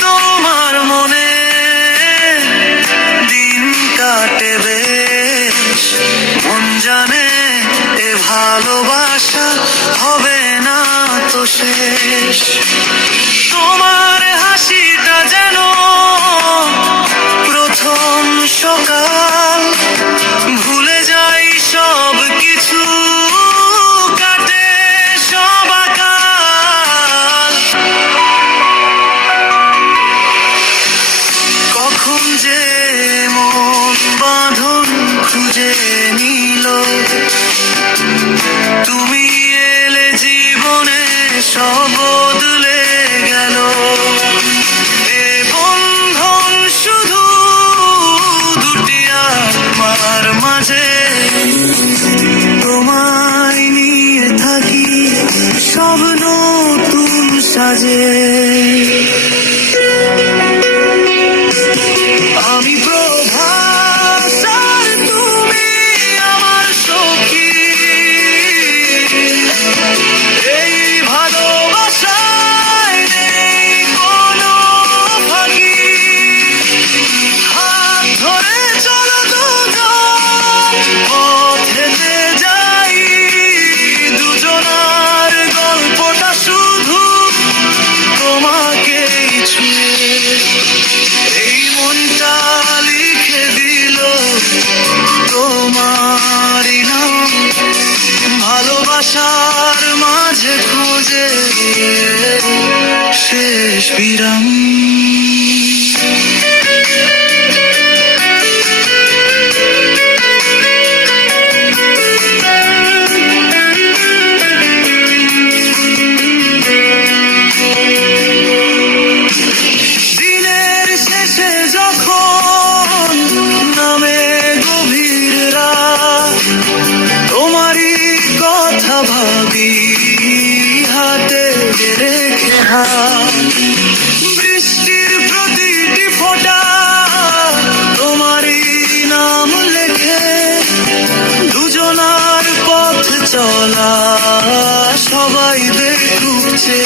তোমার মনে দিন জানে এ ভালোবাসা হবে না শেষ। তোমার হাসিটা খুঁজে নিল। তুমি এলে জীবনে সব বদলে গেল। এ বন্ধন শুধু দুটি আমার মাঝে। তোমায় নিয়ে থাকি সব নতুন সাজে। বিরাম ভাবি হাতে রেখে হাত বৃষ্টির প্রতিটি ফোঁটা তোমারই নাম লেখে। দুজনার পথ চলা সবাই দেখুচ্ছে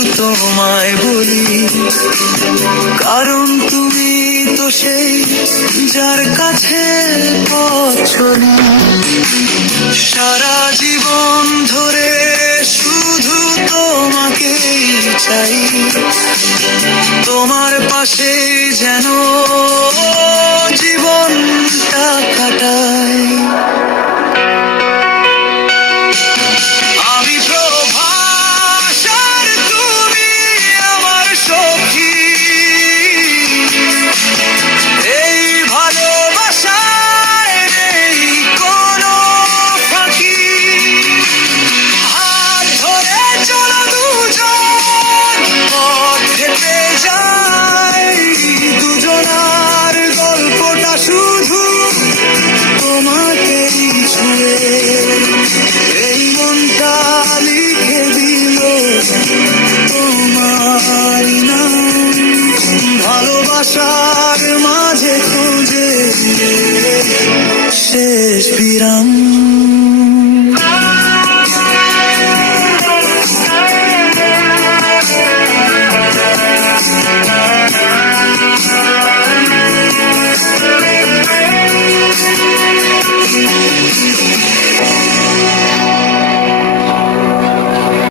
শুধু তোমায় বলি, কারণ তুমি তো সেই যার কাছে পথ না। সারা জীবন ধরে শুধু তোমাকেই চাই, তোমার পাশে যেন এই মনটা লিখে দিল তোমার নাম। ভালোবাসার মাঝে খুঁজে শেষ বিরাম।